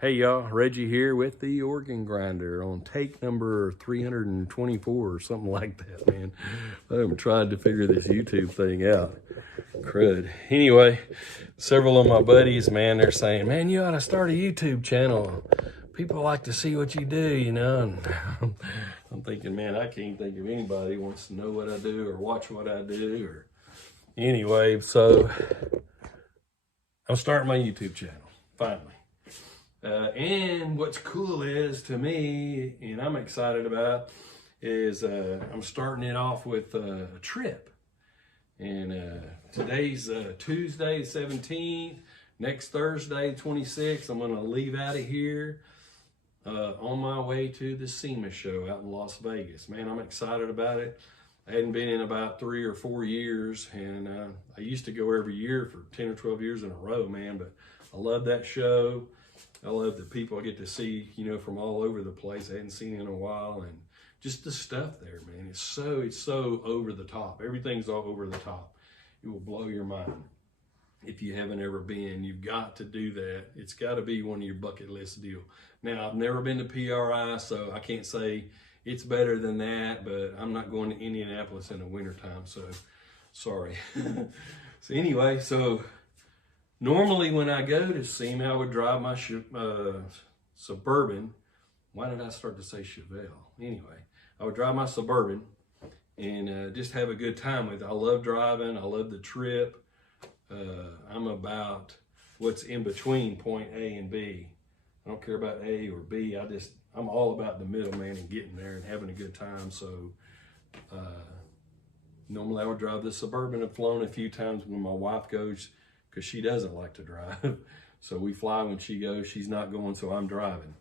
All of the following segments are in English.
Hey y'all, Reggie here with the Organ Grinder on take number 324 or something like that, man. I'm trying to figure this YouTube thing out. Crud. Anyway, several of my buddies, man, they're saying, man, you ought to start a YouTube channel. People like to see what you do, you know, and I'm thinking, man, I can't think of anybody who wants to know what I do or watch what I do. Or anyway, so I'm starting my YouTube channel, finally. And what's cool is, to me, and I'm excited about, is I'm starting it off with a trip. And today's Tuesday, 17th. Next Thursday, 26th, I'm going to leave out of here on my way to the SEMA show out in Las Vegas. Man, I'm excited about it. I hadn't been in about 3 or 4 years, and I used to go every year for 10 or 12 years in a row, man. But I love that show. I love the people I get to see, you know, from all over the place I hadn't seen in a while, and just the stuff there, man. It's so over the top. Everything's all over the top. It will blow your mind. If you haven't ever been, you've got to do that. It's got to be one of your bucket list deal. Now, I've never been to PRI, so I can't say it's better than that, but I'm not going to Indianapolis in the wintertime, so sorry. So anyway, normally when I go to SEMA, I would drive my Suburban. Why did I start to say Chevelle? Anyway, I would drive my Suburban and just have a good time with it. I love driving. I love the trip. I'm about what's in between point A and B. I don't care about A or B. I'm all about the middle, man, and getting there and having a good time. So normally I would drive the Suburban. I've flown a few times when my wife goes, because she doesn't like to drive. So we fly when she goes. She's not going, so I'm driving.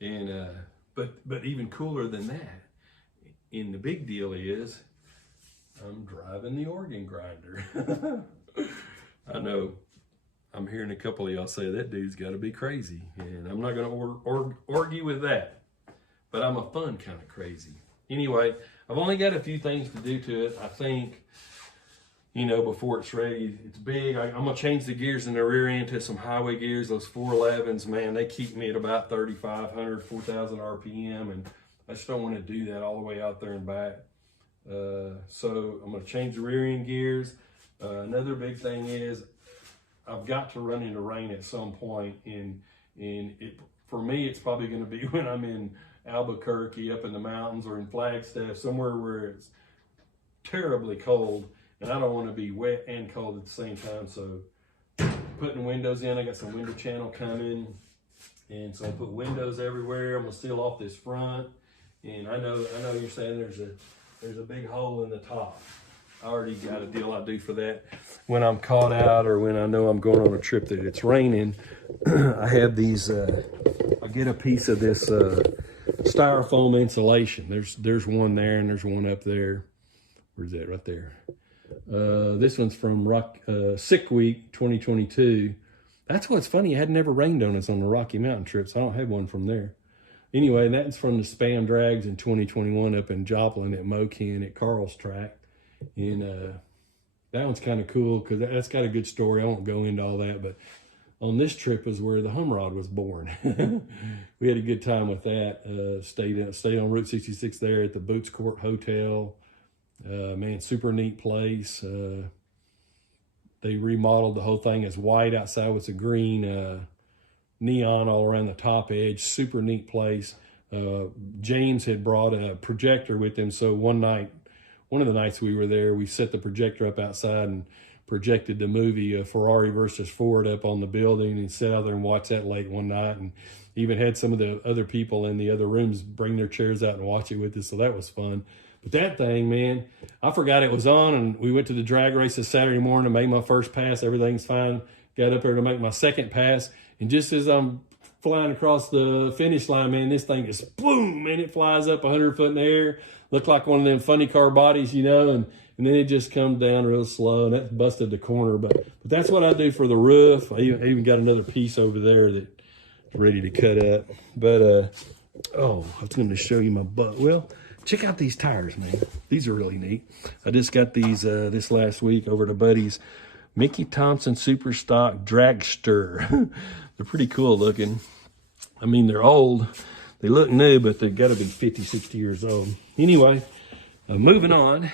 And but even cooler than that, and the big deal is, I'm driving the Organ Grinder. I know I'm hearing a couple of y'all say that dude's got to be crazy, and I'm not going to argue with that. But I'm a fun kind of crazy. Anyway, I've only got a few things to do to it. I think, you know, before it's ready. It's big. I'm going to change the gears in the rear end to some highway gears. Those 411s, man, they keep me at about 3,500, 4,000 RPM, and I just don't want to do that all the way out there and back. So I'm going to change the rear end gears. Another big thing is I've got to run into rain at some point, and for me, it's probably going to be when I'm in Albuquerque, up in the mountains, or in Flagstaff, somewhere where it's terribly cold. And I don't want to be wet and cold at the same time, so putting windows in. I got some window channel coming, and so I'll put windows everywhere. I'm gonna seal off this front, and I know you're saying there's a big hole in the top. I already got a deal I do for that. When I'm caught out or when I know I'm going on a trip that it's raining, I have these. I get a piece of this styrofoam insulation. There's one there, and there's one up there. Where's that? Right there. This one's from Sick Week 2022. That's what's funny. It had never rained on us on the Rocky Mountain trip, so I don't have one from there. Anyway, that's from the Spam Drags in 2021 up in Joplin at Mocan at Carl's track. And that one's kind of cool because that's got a good story. I won't go into all that, but on this trip is where the Humrod was born. We had a good time with that. Stayed on Route 66 there at the Boots Court Hotel. Man, super neat place. They remodeled the whole thing as white outside with a green neon all around the top edge. Super neat place. James had brought a projector with him, so one of the nights we were there, we set the projector up outside and projected the movie Ferrari versus Ford up on the building, and sat out there and watched that late one night, and even had some of the other people in the other rooms bring their chairs out and watch it with us, so that was fun. But that thing, man, I forgot it was on, and we went to the drag races Saturday morning, made my first pass. Everything's fine. Got up there to make my second pass, and just as I'm flying across the finish line, man, this thing just boom, man, it flies up 100 foot in the air. Looked like one of them funny car bodies, you know, and then it just comes down real slow, and that busted the corner. But that's what I do for the roof. I even got another piece over there that's ready to cut up. But, oh, I was going to show you my butt. Well, check out these tires, man. These are really neat. I just got these this last week over to Buddy's Mickey Thompson Super Stock Dragster. They're pretty cool looking. I mean, they're old. They look new, but they've got to be 50, 60 years old. Anyway, moving on.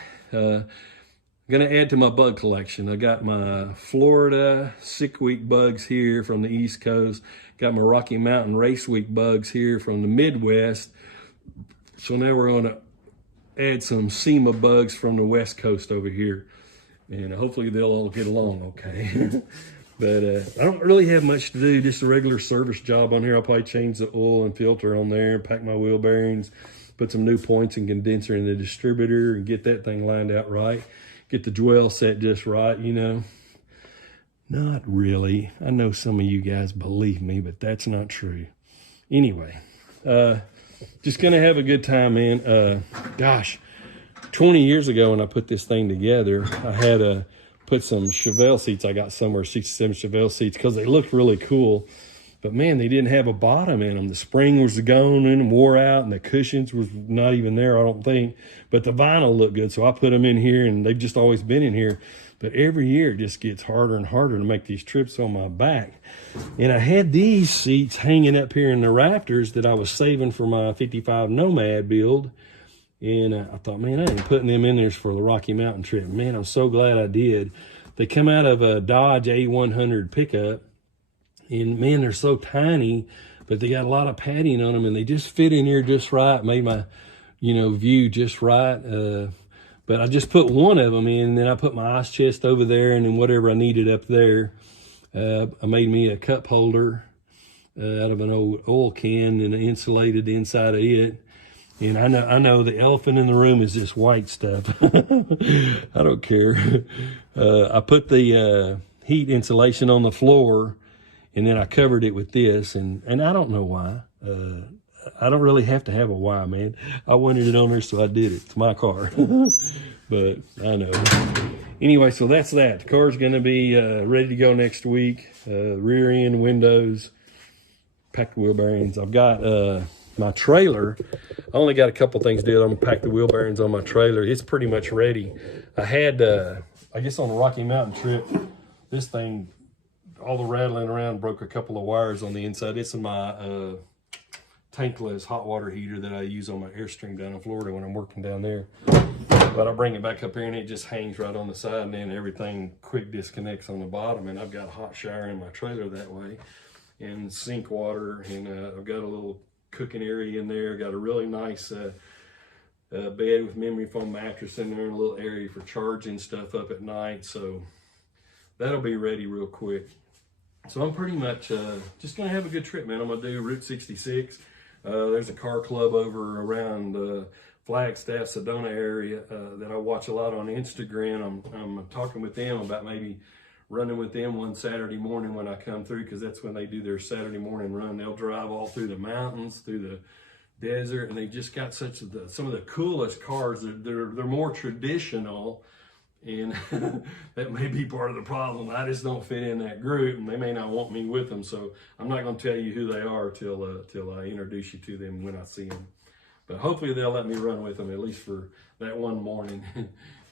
Going to add to my bug collection. I got my Florida Sick Week bugs here from the East Coast. Got my Rocky Mountain Race Week bugs here from the Midwest. So now we're going to add some SEMA bugs from the West Coast over here. And hopefully they'll all get along okay. But I don't really have much to do, just a regular service job on here. I'll probably change the oil and filter on there, pack my wheel bearings, put some new points and condenser in the distributor and get that thing lined out right. Get the dwell set just right, you know. Not really. I know some of you guys believe me, but that's not true. Anyway, just going to have a good time, man. Gosh, 20 years ago when I put this thing together, I had to put some Chevelle seats. I got somewhere 67 Chevelle seats because they looked really cool. But man, they didn't have a bottom in them. The spring was gone and wore out, and the cushions was not even there, I don't think. But the vinyl looked good, so I put them in here, and they've just always been in here. But every year it just gets harder and harder to make these trips on my back. And I had these seats hanging up here in the rafters that I was saving for my 55 Nomad build. And I thought, man, I ain't putting them in there for the Rocky Mountain trip. Man, I'm so glad I did. They come out of a Dodge A100 pickup. And man, they're so tiny, but they got a lot of padding on them, and they just fit in here just right. Made my, view just right. But I just put one of them in, and then I put my ice chest over there, and then whatever I needed up there. I made me a cup holder out of an old oil can and insulated the inside of it. And I know the elephant in the room is just white stuff. I don't care. I put the heat insulation on the floor, and then I covered it with this, and I don't know why. I don't really have to have a why, man. I wanted it on there, so I did it. It's my car. But I know. Anyway, so that's that. The car's going to be ready to go next week. Rear end, windows, pack the wheel bearings. I've got my trailer. I only got a couple things to do. I'm going to pack the wheel bearings on my trailer. It's pretty much ready. I had, I guess on the Rocky Mountain trip, this thing, all the rattling around, broke a couple of wires on the inside. It's in my tankless hot water heater that I use on my Airstream down in Florida when I'm working down there. But I bring it back up here and it just hangs right on the side, and then everything quick disconnects on the bottom. And I've got a hot shower in my trailer that way, and sink water, and I've got a little cooking area in there. Got a really nice bed with memory foam mattress in there, and a little area for charging stuff up at night. So that'll be ready real quick. So I'm pretty much just gonna have a good trip, man. I'm gonna do Route 66. There's a car club over around Flagstaff, Sedona area that I watch a lot on Instagram. I'm talking with them about maybe running with them one Saturday morning when I come through, because that's when they do their Saturday morning run. They'll drive all through the mountains, through the desert, and they just got some of the coolest cars. They're more traditional, and that may be part of the problem. I just don't fit in that group, and they may not want me with them. So I'm not going to tell you who they are till I introduce you to them when I see them. But hopefully they'll let me run with them at least for that one morning,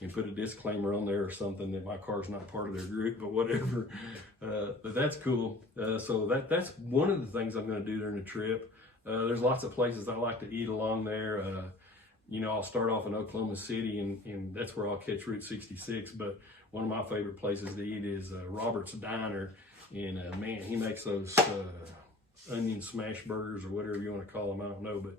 and put a disclaimer on there or something that my car's not part of their group, but whatever. But that's cool. So that's one of the things I'm going to do during the trip. There's lots of places I like to eat along there. I'll start off in Oklahoma City, and that's where I'll catch Route 66. But one of my favorite places to eat is Robert's Diner. And man, he makes those onion smash burgers, or whatever you want to call them. I don't know, but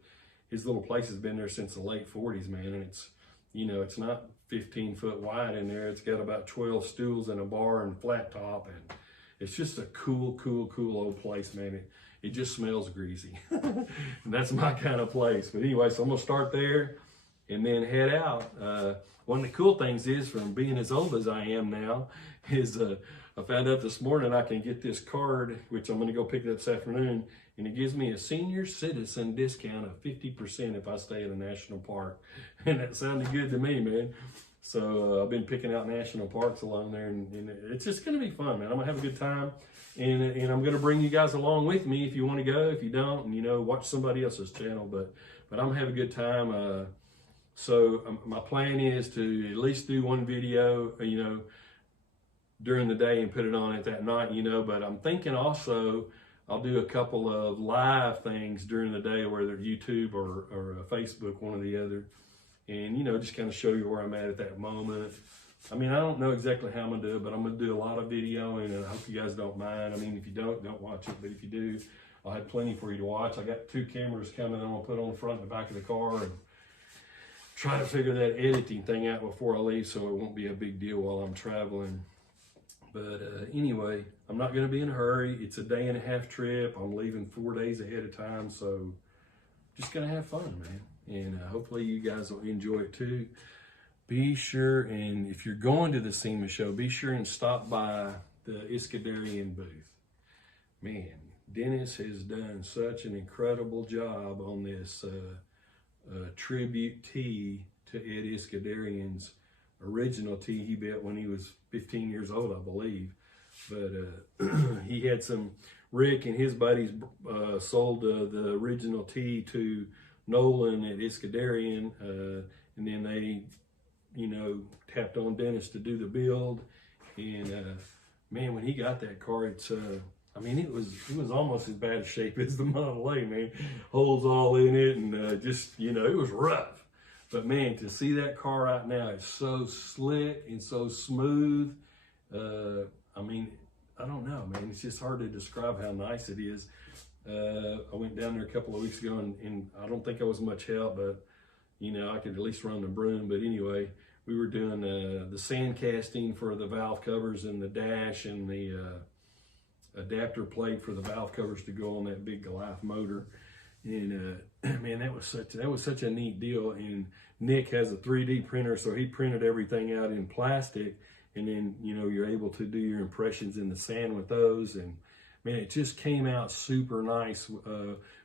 his little place has been there since the late 40s, man. And it's not 15 foot wide in there. It's got about 12 stools and a bar and flat top. And it's just a cool old place, man. It just smells greasy. And that's my kind of place. But anyway, so I'm gonna start there and then head out. One of the cool things is, from being as old as I am now, is I found out this morning I can get this card, which I'm gonna go pick it up this afternoon, and it gives me a senior citizen discount of 50% if I stay at a national park. And that sounded good to me, man. So I've been picking out national parks along there, and it's just gonna be fun, man. I'm gonna have a good time. And I'm going to bring you guys along with me if you want to go. If you don't, watch somebody else's channel. But I'm going to have a good time. So my plan is to at least do one video, during the day and put it on it that night, But I'm thinking also I'll do a couple of live things during the day, whether YouTube or Facebook, one or the other. And, you know, just kind of show you where I'm at that moment. I mean, I don't know exactly how I'm going to do it, but I'm going to do a lot of videoing, and I hope you guys don't mind. I mean, if you don't watch it, but if you do, I'll have plenty for you to watch. I got 2 cameras coming that I'm going to put on the front and the back of the car and try to figure that editing thing out before I leave so it won't be a big deal while I'm traveling. But anyway, I'm not going to be in a hurry. It's a 1.5-day trip. I'm leaving 4 days ahead of time, so just going to have fun, man. And hopefully you guys will enjoy it too. Be sure, and if you're going to the SEMA show, be sure and stop by the Iskandarian booth. Man, Dennis has done such an incredible job on this tribute tee to Ed Iskandarian's original tee he built when he was 15 years old, I believe. But he had Rick and his buddies sold the original tee to Nolan at Iskandarian, and then they, you know, tapped on Dennis to do the build. And man, when he got that car, it's I mean, it was almost as bad a shape as the Model A, man. Holes all in it, and just, you know, it was rough. But man, to see that car right now, it's so slick and so smooth. I mean, I don't know, man. It's just hard to describe how nice it is. I went down there a couple of weeks ago, and I don't think I was much help, but, you know, I could at least run the broom. But anyway, we were doing the sand casting for the valve covers and the dash and the adapter plate for the valve covers to go on that big Goliath motor. And man, that was such a neat deal. And Nick has a 3D printer, so he printed everything out in plastic, and then, you know, you're able to do your impressions in the sand with those. And man, it just came out super nice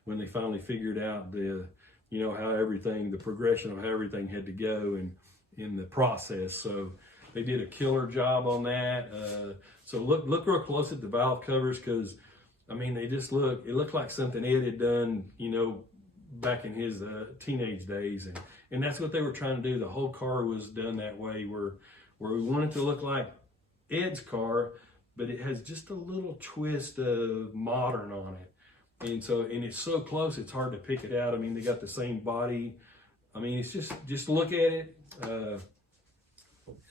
when they finally figured out the, you know, how everything, the progression of how everything had to go and in the process. So they did a killer job on that. So look real close at the valve covers, because I mean, they just it looked like something Ed had done, you know, back in his teenage days. And that's what they were trying to do. The whole car was done that way, where we wanted to look like Ed's car, but it has just a little twist of modern on it. And it's so close, it's hard to pick it out. I mean, they got the same body. I mean, it's just look at it.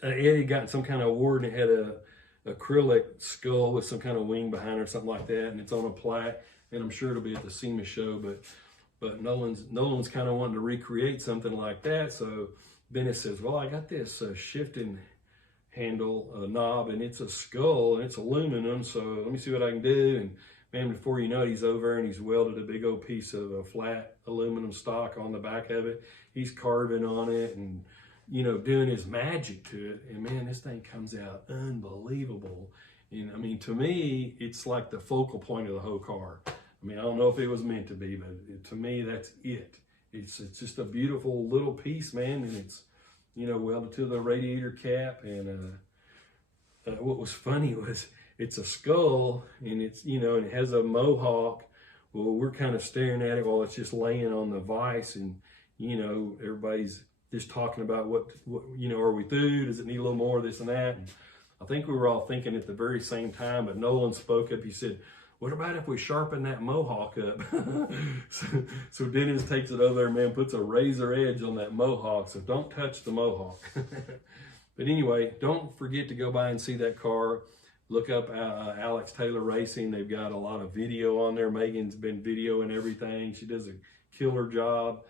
Ed had gotten some kind of award, and it had a acrylic skull with some kind of wing behind it or something like that, and it's on a plaque, and I'm sure it'll be at the SEMA show. But Nolan's kind of wanting to recreate something like that. So Dennis says, well, I got this shifting handle knob, and it's a skull, and it's aluminum, so let me see what I can do. And man, before you know it, he's over and he's welded a big old piece of flat aluminum stock on the back of it. He's carving on it and, you know, doing his magic to it. And man, this thing comes out unbelievable. And I mean, to me, it's like the focal point of the whole car. I mean, I don't know if it was meant to be, but to me, that's it. It's just a beautiful little piece, man. And it's, you know, welded to the radiator cap. And what was funny was it's a skull, and it's, you know, and it has a mohawk. Well, we're kind of staring at it while it's just laying on the vise, and, you know, everybody's just talking about what, you know, are we through? Does it need a little more of this and that? And I think we were all thinking at the very same time, but Nolan spoke up. He said, what about if we sharpen that mohawk up? so Dennis takes it over there, man, puts a razor edge on that mohawk. So don't touch the mohawk. But anyway, don't forget to go by and see that car. Look up Alex Taylor Racing. They've got a lot of video on there. Megan's been videoing everything. She does a killer job.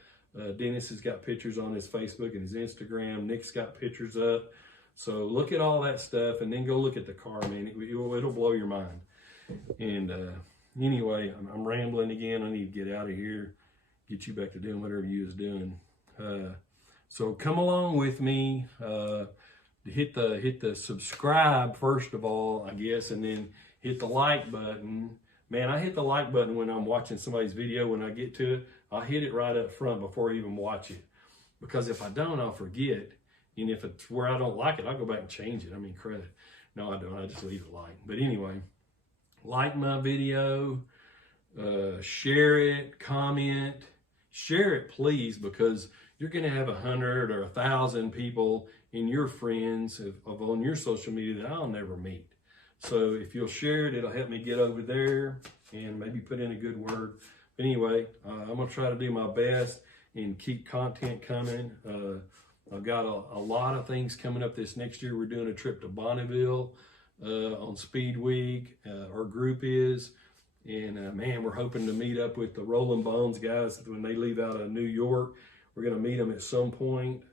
Dennis has got pictures on his Facebook and his Instagram. Nick's got pictures up. So look at all that stuff, and then go look at the car, man. It'll blow your mind. And anyway, I'm rambling again. I need to get out of here, get you back to doing whatever you was doing. So come along with me. Hit the subscribe first of all, I guess, and then hit the like button. Man, I hit the like button when I'm watching somebody's video. When I get to it, I'll hit it right up front before I even watch it. Because if I don't, I'll forget. And if it's where I don't like it, I'll go back and change it. I mean, credit. No, I don't. I just leave it like. But anyway, like my video, share it, comment, share it, please, because you're going to have 100 or 1,000 people in your friends on your social media that I'll never meet. So if you'll share it, it'll help me get over there. and maybe put in a good word. Anyway, I'm gonna try to do my best and keep content coming. I've got a lot of things coming up this next year. We're doing a trip to Bonneville on Speed Week. Our group is, and man, we're hoping to meet up with the Rolling Bones guys when they leave out of New York. We're gonna meet them at some point.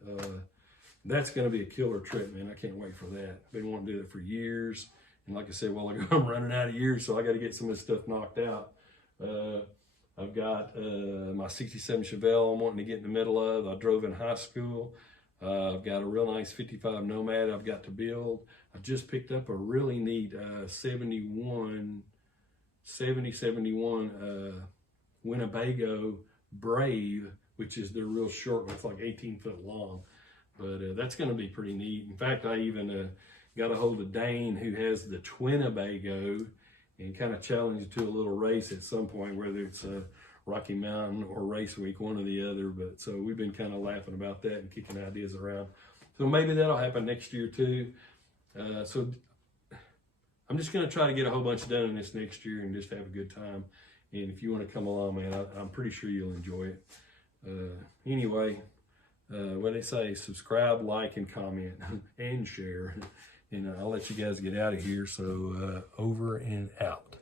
That's gonna be a killer trip, man. I can't wait for that. I've been wanting to do it for years. And like I said a while ago, I'm running out of years, so I got to get some of this stuff knocked out. I've got my 67 Chevelle I'm wanting to get in the middle of. I drove in high school. I've got a real nice 55 Nomad I've got to build. I just picked up a really neat 71 Winnebago Brave, which is their real short one. It's like 18 foot long. But that's going to be pretty neat. In fact, I even got a hold of Dane, who has the Twinnebago, and kind of challenged to a little race at some point, whether it's Rocky Mountain or Race Week, one or the other. But so we've been kind of laughing about that and kicking ideas around. So maybe that'll happen next year too. So I'm just going to try to get a whole bunch done in this next year and just have a good time. And if you want to come along, man, I'm pretty sure you'll enjoy it. Anyway, what they say, subscribe, like, and comment, and share. And I'll let you guys get out of here. So over and out.